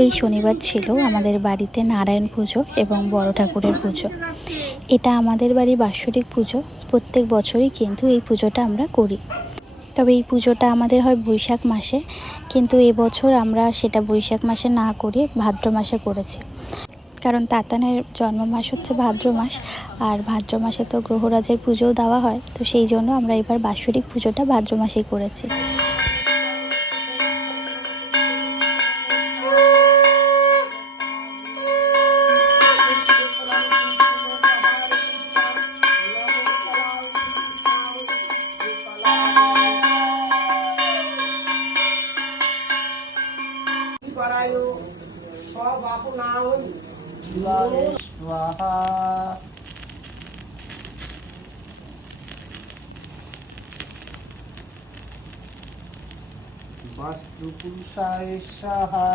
এই শনিবার ছিল আমাদের বাড়িতে নারায়ণ পুজো এবং বড় ঠাকুরের পুজো। এটা আমাদের বাড়ি বাৎসরিক পুজো, প্রত্যেক বছরই কিন্তু এই পুজোটা আমরা করি। তবে এই পুজোটা আমাদের হয় বৈশাখ মাসে, কিন্তু এবছর আমরা সেটা বৈশাখ মাসে না করে ভাদ্র মাসে করেছি। কারণ তাতানের জন্ম মাস হচ্ছে ভাদ্র মাস, আর ভাদ্র মাসে তো গ্রহরাজের পুজোও দেওয়া হয়, তো সেই জন্য আমরা এবার বাৎসরিক পুজোটা ভাদ্র মাসেই করেছি। সব আপনার স্বাহা বাস্তু পুরুষায় স্বাহা।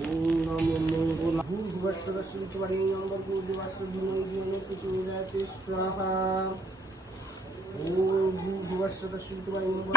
ওম নমো মঙ্গলা ভূর্ভুবস্সুর শিবতোবারিং নম্বর ভূর্ভুবস্সু ধুনোই ধুনো কুচুরাতে স্বাহা। ওম ভূর্ভুবস্সুর শিবতোবারিং নম্বর